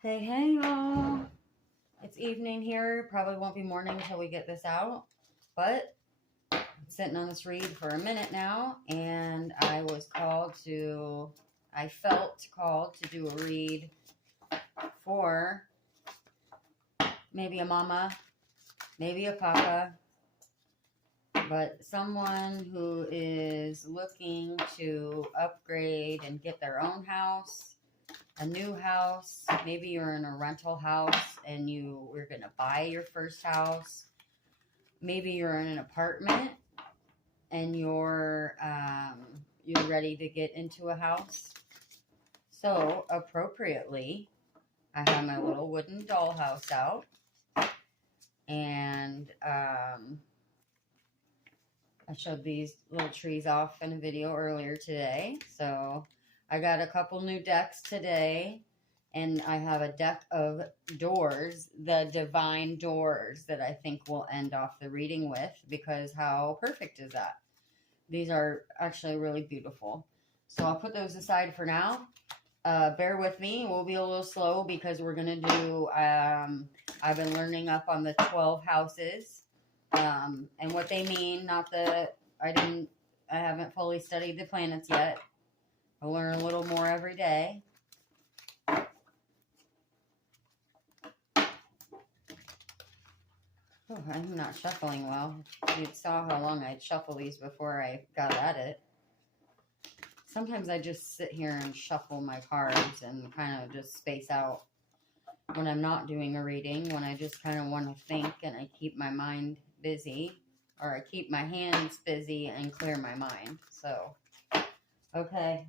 Hey, hey, y'all. It's evening here. Probably won't be morning until we get this out. But I'm sitting on this read for a minute now, and I felt called to do a read for maybe a mama, maybe a papa, but someone who is looking to upgrade and get their own house, a new house. Maybe you're in a rental house and you're going to buy your first house. Maybe you're in an apartment and you're ready to get into a house. So appropriately, I have my little wooden dollhouse out, and I showed these little trees off in a video earlier today. So I got a couple new decks today, and I have a deck of doors, the divine doors, that I think we'll end off the reading with, because how perfect is that? These are actually really beautiful. So I'll put those aside for now. Bear with me. We'll be a little slow because we're going to do, I've been learning up on the 12 houses and what they mean. I haven't fully studied the planets yet. I'll learn a little more every day. Oh, I'm not shuffling well. You saw how long I'd shuffle these before I got at it. Sometimes I just sit here and shuffle my cards and kind of just space out when I'm not doing a reading, when I just kind of want to think and I keep my mind busy, or I keep my hands busy and clear my mind. So, okay.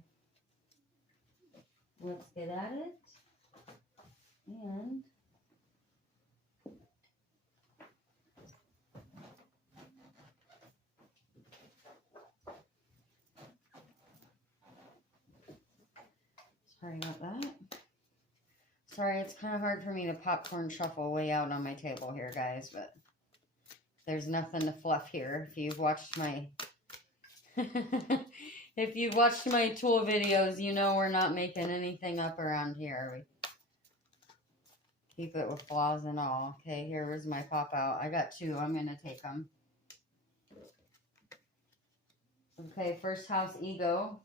Let's get at it. And sorry about that. Sorry, it's kind of hard for me to popcorn shuffle way out on my table here, guys, but there's nothing to fluff here. If you've watched my if you've watched my tool videos, you know we're not making anything up around here. We keep it with flaws and all. Okay, here's my pop out. I got two. I'm going to take them. Okay, first house, ego.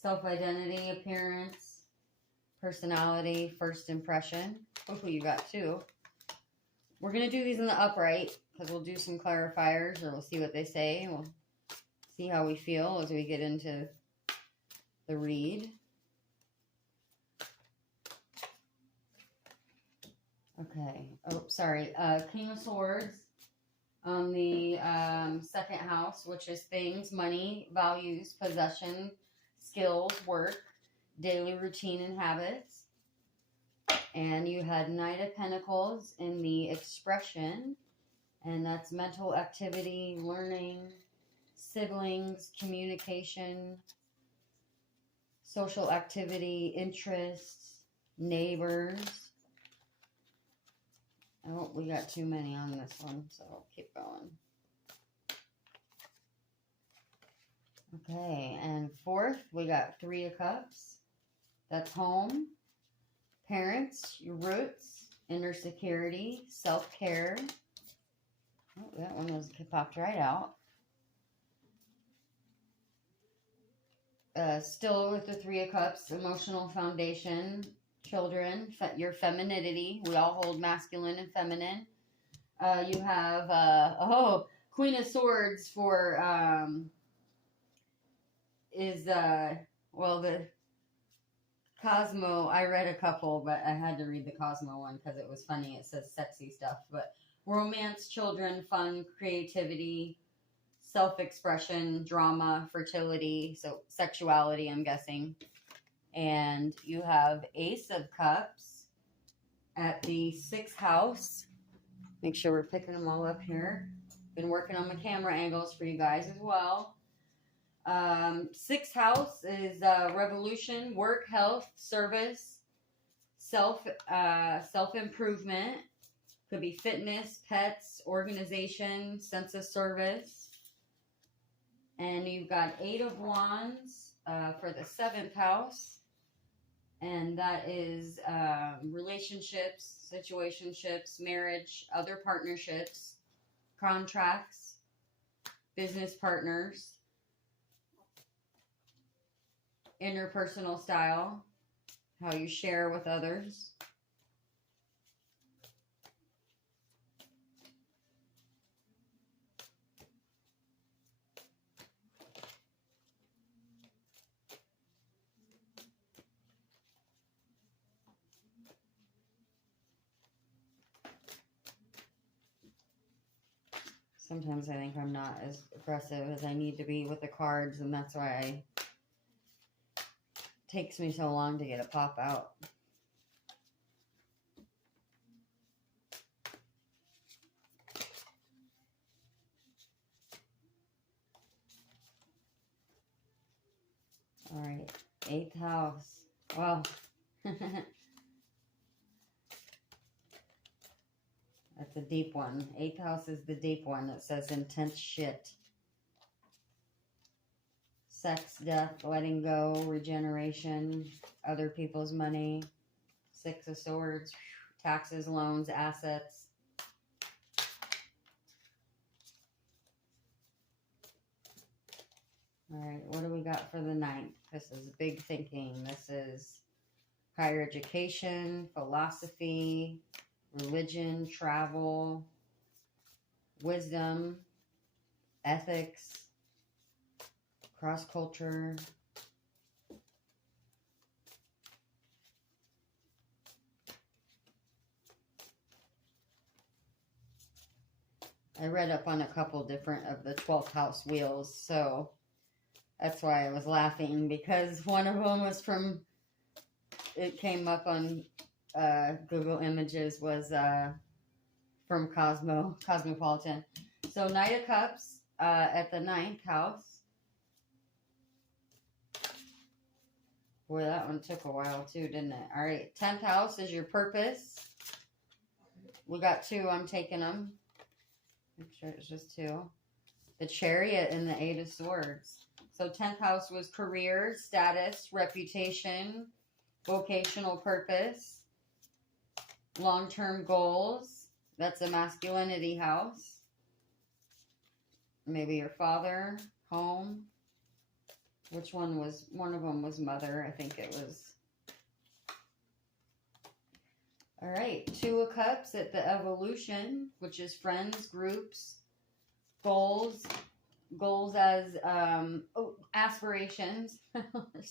Self-identity, appearance, personality, first impression. Oh, you got two. We're going to do these in the upright because we'll do some clarifiers, or we'll see what they say. We'll see how we feel as we get into the read. Okay. Oh, sorry. King of Swords on the second house, which is things, money, values, possession, skills, work, daily routine, and habits. And you had Knight of Pentacles in the expression, and that's mental activity, learning, siblings, communication, social activity, interests, neighbors. Oh, we got too many on this one, so I'll keep going. Okay, and fourth, we got Three of Cups. That's home, parents, your roots, inner security, self-care. Oh, that one popped right out. Still with the Three of Cups, emotional foundation, children, your femininity. We all hold masculine and feminine. You have, Queen of Swords for, the Cosmo. I read a couple, but I had to read the Cosmo one because it was funny. It says sexy stuff, but romance, children, fun, creativity, self-expression, drama, fertility, so sexuality, I'm guessing. And you have Ace of Cups at the sixth house. Make sure we're picking them all up here. Been working on my camera angles for you guys as well. Sixth house is revolution, work, health, service, self-improvement. Could be fitness, pets, organization, sense of service. And you've got Eight of Wands for the seventh house. And that is relationships, situationships, marriage, other partnerships, contracts, business partners, interpersonal style, how you share with others. Sometimes I think I'm not as aggressive as I need to be with the cards, and that's why it takes me so long to get a pop out. All right, 8th house. Well, that's a deep one. 8th house is the deep one that says intense shit. Sex, death, letting go, regeneration, other people's money. 6 of Swords, taxes, loans, assets. All right, what do we got for the 9th? This is big thinking. This is higher education, philosophy, religion, travel, wisdom, ethics, cross-culture. I read up on a couple different of the 12th house wheels, so that's why I was laughing, because one of them was from, it came up on Google Images, was from Cosmopolitan. So Knight of Cups at the 9th house. Boy, that one took a while too, didn't it? All right, 10th house is your purpose. We got 2, I'm taking them. Make sure it's just 2. The Chariot and the 8 of Swords. So 10th house was career, status, reputation, vocational purpose, long-term goals. That's a masculinity house. Maybe your father, home. Which one was, one of them was mother, I think it was. All right, 2 of Cups at the Evolution, which is friends, groups, goals as aspirations.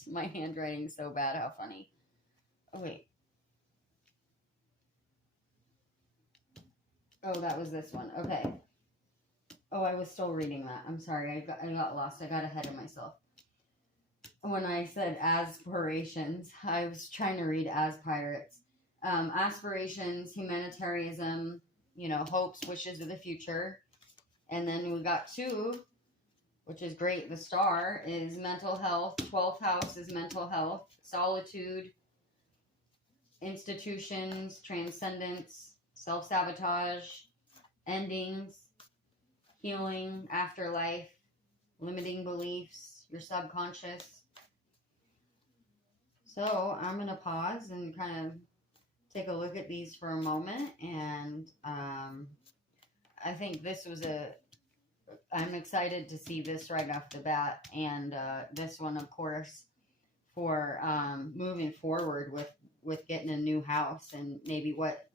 My handwriting's so bad, how funny. Oh, wait. Oh, that was this one. Okay. Oh, I was still reading that. I'm sorry. I got lost. I got ahead of myself. When I said aspirations, I was trying to read as pirates. Aspirations, humanitarianism, you know, hopes, wishes of the future. And then we got 2, which is great. The Star is mental health. 12th house is mental health, solitude, institutions, transcendence, self-sabotage, endings, healing, afterlife, limiting beliefs, your subconscious. So I'm going to pause and kind of take a look at these for a moment. And I think this was I'm excited to see this right off the bat. And this one, of course, for moving forward with getting a new house, and maybe what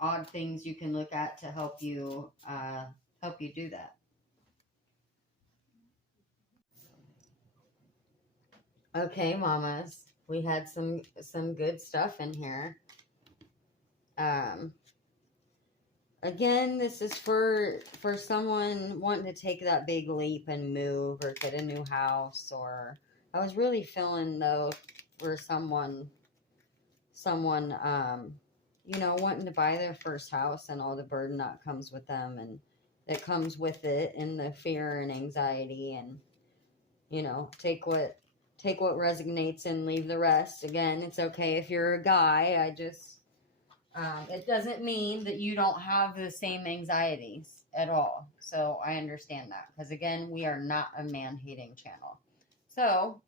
odd things you can look at to help you do that. Okay, mamas, we had some good stuff in here. Again, this is for someone wanting to take that big leap and move or get a new house. Or I was really feeling, though, for someone you know, wanting to buy their first house and all the burden that comes with them, and that comes with it, and the fear and anxiety, and, you know, take what resonates and leave the rest. Again, it's okay if you're a guy. I just it doesn't mean that you don't have the same anxieties at all. So I understand that, because again, we are not a man-hating channel. So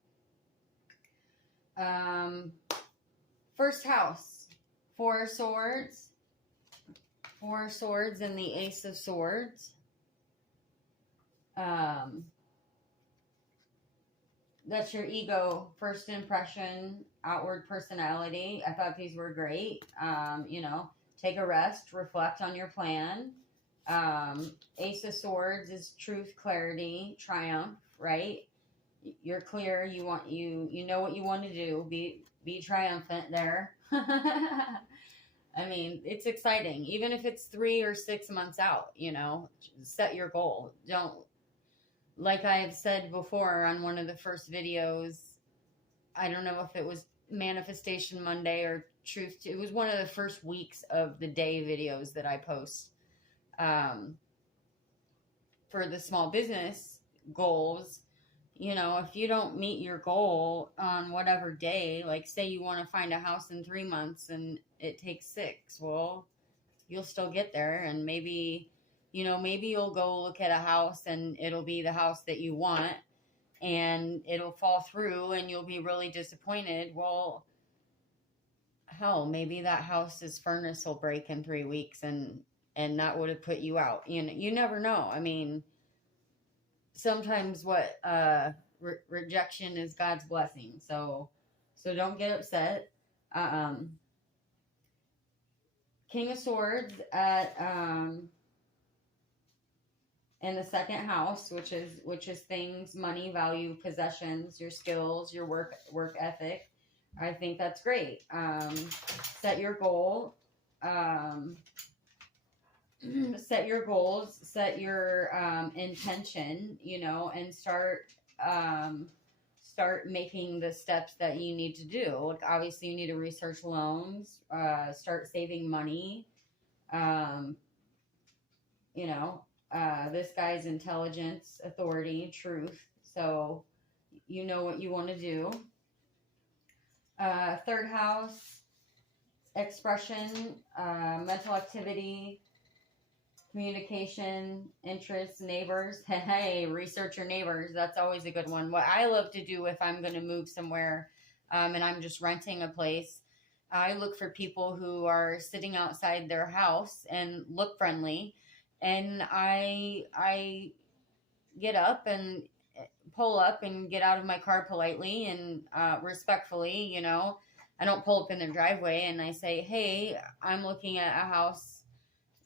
First house, Four of Swords. Four of Swords and the Ace of Swords. That's your ego, first impression, outward personality. I thought these were great. You know, take a rest, reflect on your plan. Ace of Swords is truth, clarity, triumph, right? You're clear. You know what you want to do. Be triumphant there. I mean, it's exciting. Even if it's 3 or 6 months out, you know, set your goal. Don't, like I have said before on one of the first videos, I don't know if it was Manifestation Monday or Truth. It was one of the first weeks of the day videos that I post for the small business goals. You know, if you don't meet your goal on whatever day, like say you want to find a house in 3 months and it takes 6, well, you'll still get there. And maybe, you know, maybe you'll go look at a house and it'll be the house that you want and it'll fall through and you'll be really disappointed. Well, hell, maybe that house's furnace will break in 3 weeks and that would have put you out. You know, you never know. I mean, sometimes what rejection is God's blessing. So don't get upset. King of Swords at in the second house, which is things, money, value, possessions, your skills, your work ethic. I think that's great. Set your goal. Set your goals, set your intention, you know, and start making the steps that you need to do. Like, obviously you need to research loans, start saving money. You know, this guy's intelligence, authority, truth. So you know what you want to do. Third house, expression, mental activity, communication, interests, neighbors. Hey, research your neighbors. That's always a good one. What I love to do if I'm going to move somewhere and I'm just renting a place, I look for people who are sitting outside their house and look friendly. And I get up and pull up and get out of my car politely and respectfully, you know. I don't pull up in their driveway and I say, hey, I'm looking at a house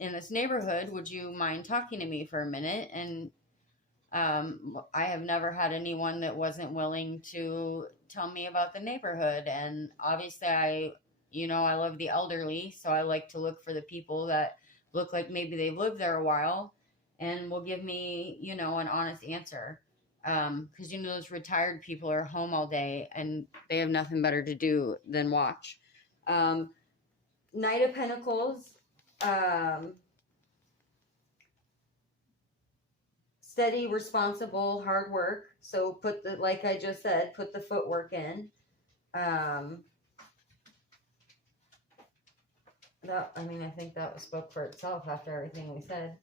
in this neighborhood, would you mind talking to me for a minute? And I have never had anyone that wasn't willing to tell me about the neighborhood. And obviously I love the elderly, so I like to look for the people that look like maybe they've lived there a while and will give me, you know, an honest answer. Because you know, those retired people are home all day and they have nothing better to do than watch. Knight of Pentacles. Steady, responsible, hard work. So like I just said, put the footwork in. I think that spoke for itself after everything we said.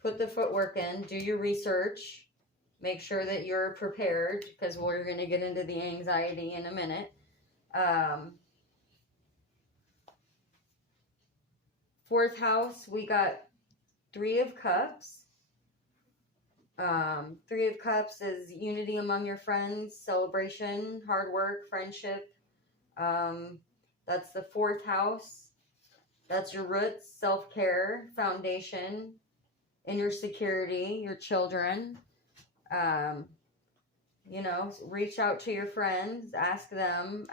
Put the footwork in, do your research, make sure that you're prepared, because we're going to get into the anxiety in a minute. Fourth house, we got 3 of Cups. 3 of Cups is unity among your friends, celebration, hard work, friendship. That's the 4th house. That's your roots, self-care, foundation, inner security, your children. You know, reach out to your friends, ask them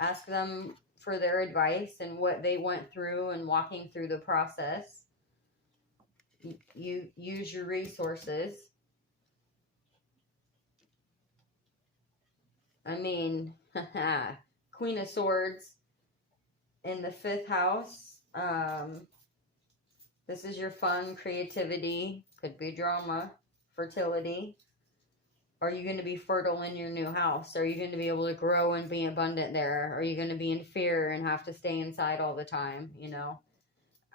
for their advice and what they went through and walking through the process. You use your resources. I mean, Queen of Swords in the 5th house. This is your fun, creativity, could be drama, fertility. Are you going to be fertile in your new house? Are you going to be able to grow and be abundant there? Are you going to be in fear and have to stay inside all the time? You know,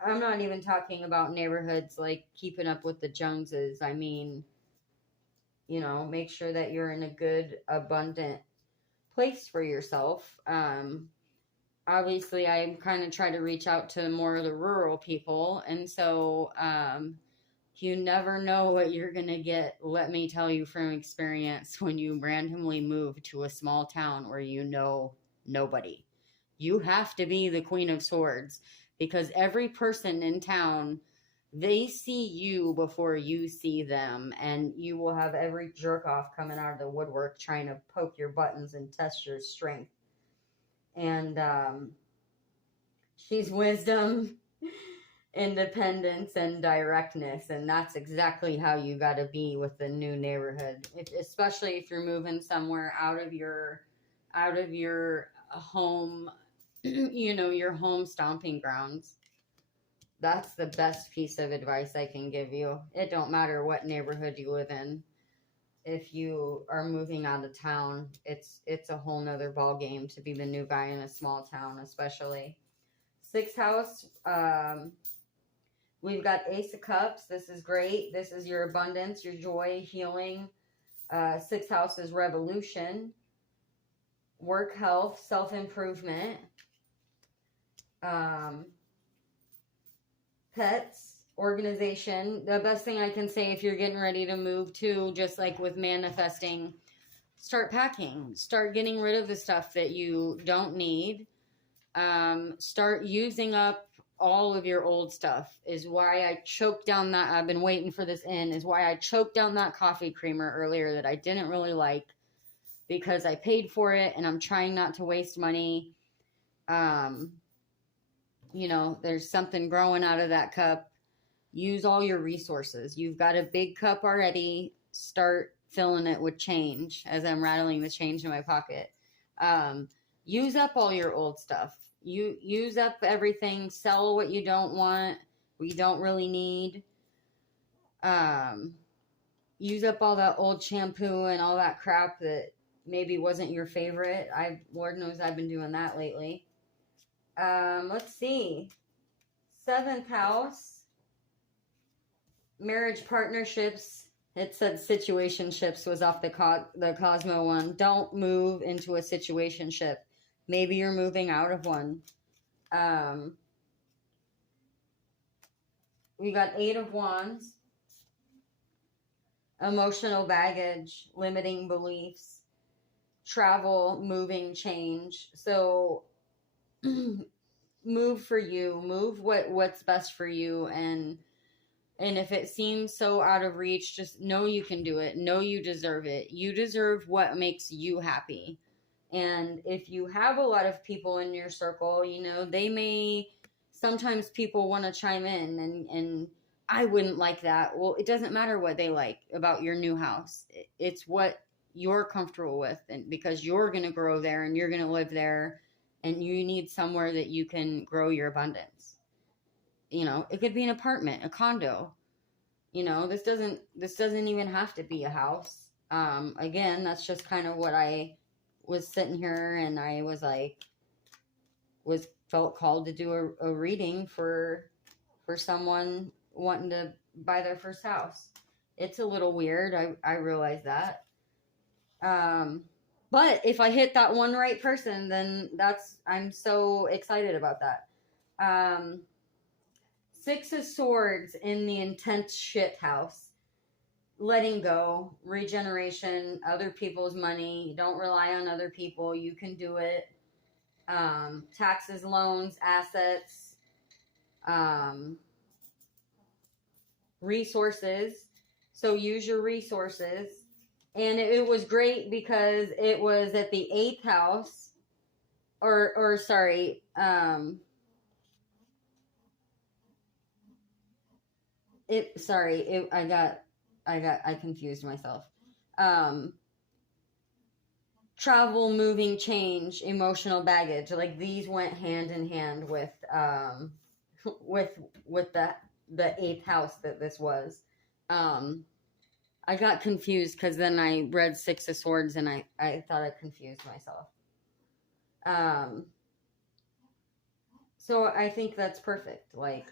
I'm not even talking about neighborhoods like Keeping Up with the Joneses. I mean, you know, make sure that you're in a good, abundant place for yourself. obviously I kind of try to reach out to more of the rural people. And so, you never know what you're going to get. Let me tell you from experience, when you randomly move to a small town where you know nobody, you have to be the Queen of Swords, because every person in town, they see you before you see them, and you will have every jerk off coming out of the woodwork trying to poke your buttons and test your strength. And she's wisdom, independence, and directness, and that's exactly how you got to be with the new neighborhood, especially if you're moving somewhere out of your home, your home stomping grounds. That's the best piece of advice I can give you. It don't matter what neighborhood you live in. If you are moving out of town, it's a whole nother ball game to be the new guy in a small town, especially. Sixth house, we've got Ace of Cups. This is great. This is your abundance, your joy, healing. Sixth house is revolution, work, health, self-improvement, pets, organization. The best thing I can say, if you're getting ready to move too, just like with manifesting, start packing. Start getting rid of the stuff that you don't need. Start using up all of your old stuff. Is why I choked down that, I've been waiting for this is why I choked down that coffee creamer earlier that I didn't really like, because I paid for it and I'm trying not to waste money. There's something growing out of that cup. Use all your resources. You've got a big cup already. Start filling it with change as I'm rattling the change in my pocket. Use up all your old stuff. You use up everything. Sell what you don't want, what you don't really need. Use up all that old shampoo and all that crap that maybe wasn't your favorite. Lord knows I've been doing that lately. Let's see. Seventh house. Marriage, partnerships. It said situationships was off the Cosmo one. Don't move into a situationship. Maybe you're moving out of one. We got Eight of Wands. Emotional baggage, limiting beliefs, travel, moving, change. So move for you. Move what's best for you, and if it seems so out of reach, just know you can do it. Know you deserve it. You deserve what makes you happy. And if you have a lot of people in your circle, sometimes people want to chime in, and I wouldn't like that. Well, it doesn't matter what they like about your new house. It's what you're comfortable with, and because you're going to grow there and you're going to live there, and you need somewhere that you can grow your abundance. It could be an apartment, a condo. This doesn't even have to be a house. Again, that's just kind of what I was sitting here, and I felt called to do a reading for someone wanting to buy their first house. It's a little weird. I realize that. But if I hit that one right person, then I'm so excited about that. Six of Swords in the intense shit house. Letting go, regeneration, other people's money. Don't rely on other people. You can do it. Taxes, loans, assets, resources. So use your resources. And it was great because it was at the 8th house. I confused myself. Travel, moving, change, emotional baggage. Like these went hand in hand with the 8th house that this was. I got confused because then I read Six of Swords and I thought I confused myself. So I think that's perfect. Like,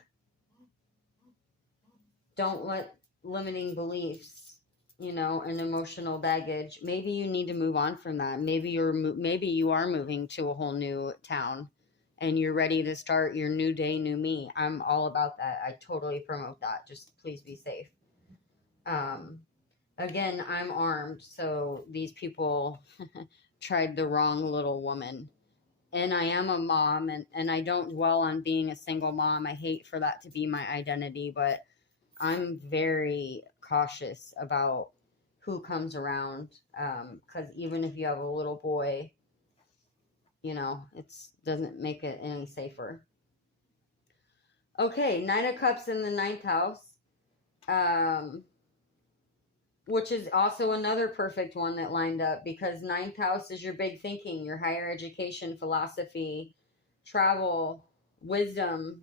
don't let limiting beliefs, and emotional baggage. Maybe you need to move on from that. Maybe you are moving to a whole new town. and you're ready to start your new day, new me. I'm all about that. I totally promote that. Just please be safe. Again, I'm armed, so these people tried the wrong little woman. And I am a mom, and I don't dwell on being a single mom. I hate for that to be my identity, but I'm very cautious about who comes around, because even if you have a little boy, you know, it doesn't make it any safer. Okay, Nine of Cups in the ninth house, which is also another perfect one that lined up, because ninth house is your big thinking, your higher education, philosophy, travel, wisdom,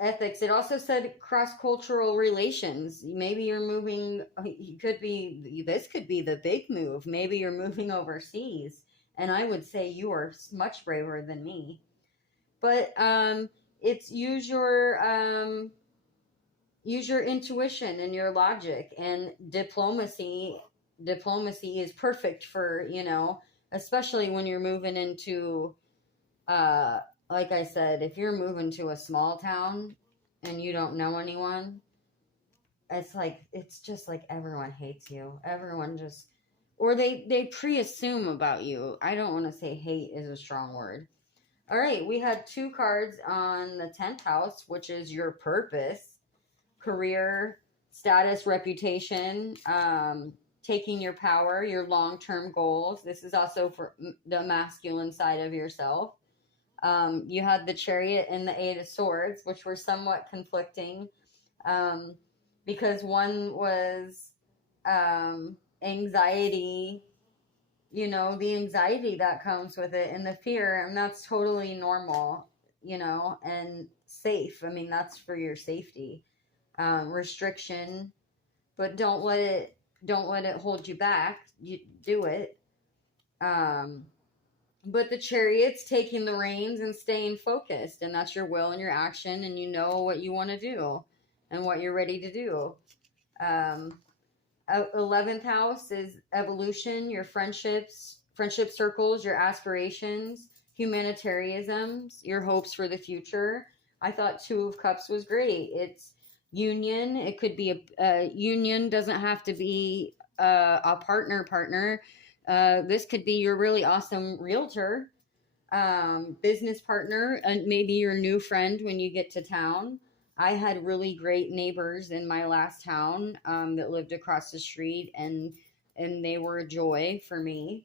ethics. It also said cross-cultural relations. Maybe you're moving, this could be the big move. Maybe you're moving overseas, and I would say you are much braver than me. But it's use your intuition and your logic, and diplomacy. Diplomacy is perfect for, you know, especially when you're moving into like I said, if you're moving to a small town and you don't know anyone, it's just like everyone hates you. Everyone just, or they pre-assume about you. I don't want to say hate is a strong word. All right, we had 2 cards on the 10th house, which is your purpose, career, status, reputation, taking your power, your long-term goals. This is also for the masculine side of yourself. You had the Chariot and the 8 of Swords, which were somewhat conflicting, because one was anxiety, you know, the anxiety that comes with it, and the fear, and that's totally normal, you know, and safe. I mean, that's for your safety. Restriction, but don't let it hold you back. You do it. But the Chariot's taking the reins and staying focused, and that's your will and your action, and you know what you want to do and what you're ready to do. 11th house is evolution, your friendship circles, your aspirations, humanitarianisms, your hopes for the future. I thought 2 of Cups was great. It's union. It could be a union, doesn't have to be a partner. This could be your really awesome realtor, business partner, and maybe your new friend when you get to town. I had really great neighbors in my last town that lived across the street, and they were a joy for me.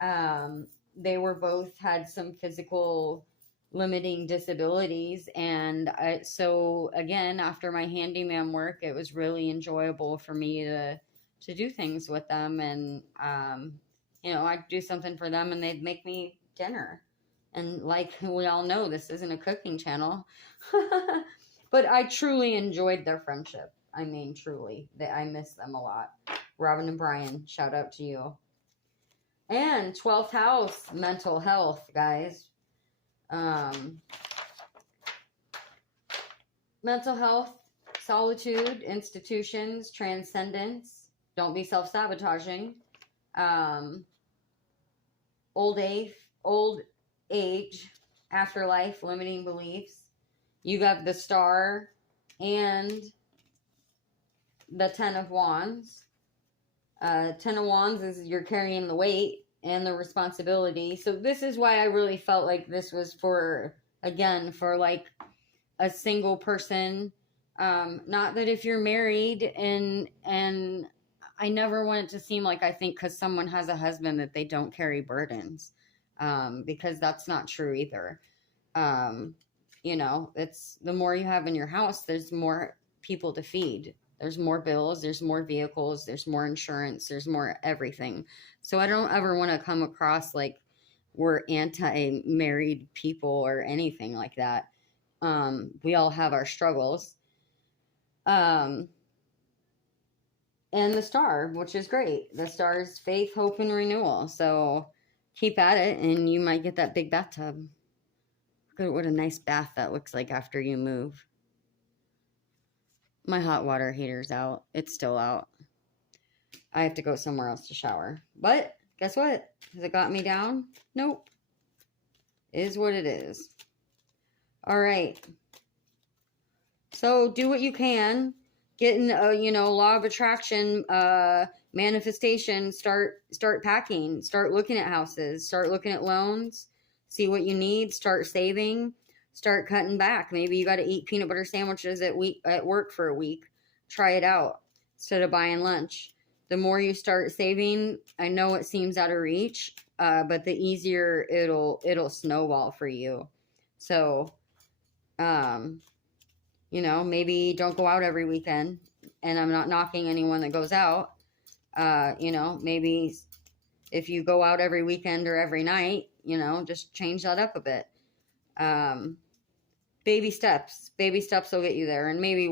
They were both had some physical limiting disabilities, and so again, after my handyman work, it was really enjoyable for me to do things with them, and you know, I'd do something for them and they'd make me dinner. And like we all know, this isn't a cooking channel. But I truly enjoyed their friendship. I mean, truly. I miss them a lot. Robin and Brian, shout out to you. And 12th house, mental health, guys. Mental health, solitude, institutions, transcendence. Don't be self-sabotaging. Old age, afterlife, limiting beliefs. You have the Star and the 10 of Wands. 10 of Wands is you're carrying the weight and the responsibility. So this is why I really felt like this was for like a single person. Not that if you're married, and I never want it to seem like I think because someone has a husband that they don't carry burdens, because that's not true either. You know, it's the more you have in your house, there's more people to feed. There's more bills, there's more vehicles, there's more insurance, there's more everything. So I don't ever want to come across like we're anti-married people or anything like that. We all have our struggles. And the Star, which is great. The Star is faith, hope, and renewal. So keep at it, and you might get that big bathtub. Look at what a nice bath that looks like after you move. My hot water heater's out. It's still out. I have to go somewhere else to shower. But guess what? Has it got me down? Nope. It is what it is. All right. So do what you can. Get in, law of attraction, manifestation. Start packing. Start looking at houses. Start looking at loans. See what you need. Start saving. Start cutting back. Maybe you got to eat peanut butter sandwiches at work for a week. Try it out instead of buying lunch. The more you start saving, I know it seems out of reach, but the easier it'll snowball for you. So, maybe don't go out every weekend. And I'm not knocking anyone that goes out. Maybe if you go out every weekend or every night, just change that up a bit. Baby steps will get you there. And maybe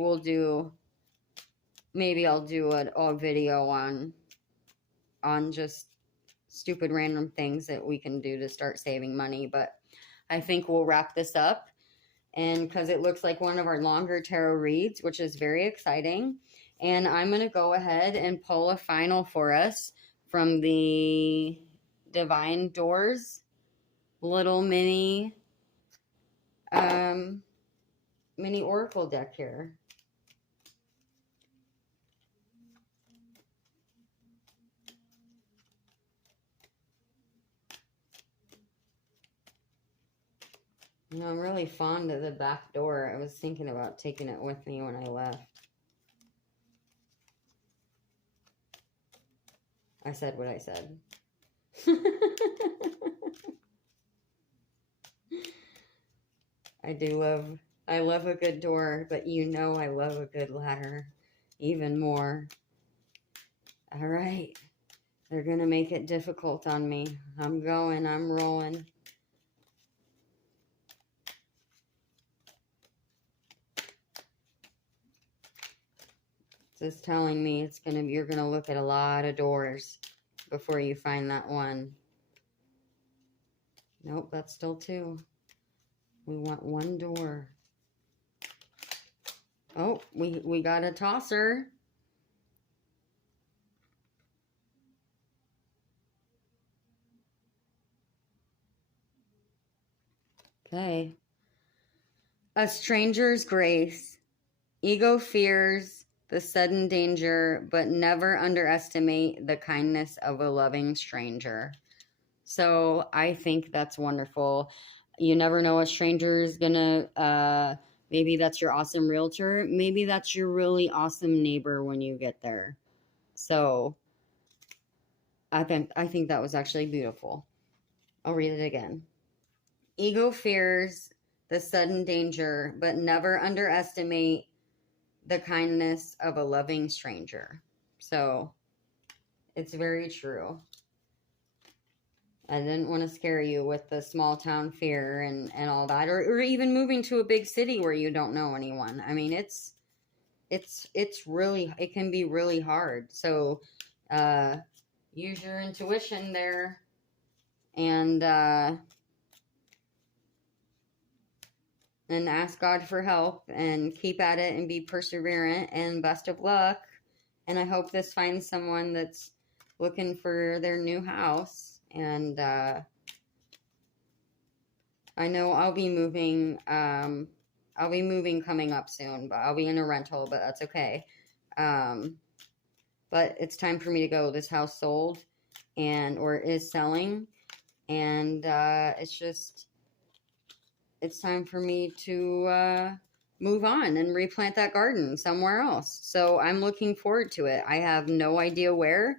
I'll do a video on just stupid random things that we can do to start saving money. But I think we'll wrap this up. And because it looks like one of our longer tarot reads, which is very exciting. And I'm going to go ahead and pull a final for us from the Divine Doors little mini oracle deck here. I'm really fond of the back door. I was thinking about taking it with me when I left. I said what I said. I love a good door, but I love a good ladder even more. All right. They're going to make it difficult on me. I'm rolling. It's telling me you're going to look at a lot of doors before you find that one. Nope, that's still two. We want one door. Oh, we got a tosser. Okay. A stranger's grace. Ego fears the sudden danger, but never underestimate the kindness of a loving stranger. So I think that's wonderful. You never know, a stranger is gonna, maybe that's your awesome realtor. Maybe that's your really awesome neighbor when you get there. So I think that was actually beautiful. I'll read it again. Ego fears the sudden danger, but never underestimate the kindness of a loving stranger. So it's very true. I didn't want to scare you with the small town fear and all that, or even moving to a big city where you don't know anyone. I mean, it can be really hard. So use your intuition there and ask God for help and keep at it and be perseverant, and best of luck. And I hope this finds someone that's looking for their new house. And I know I'll be moving coming up soon, but I'll be in a rental, but that's okay. But it's time for me to go. This house sold or is selling, and it's time for me to move on and replant that garden somewhere else. So I'm looking forward to it. I have no idea where,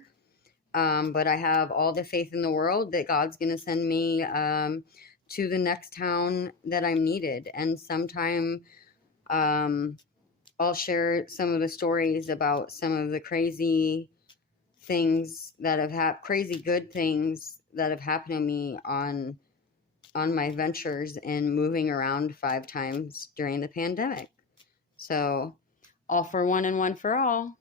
but I have all the faith in the world that God's going to send me to the next town that I'm needed. And sometime I'll share some of the stories about some of the crazy things that have happened, crazy good things that have happened to me on my ventures in moving around 5 times during the pandemic. So, all for one and one for all.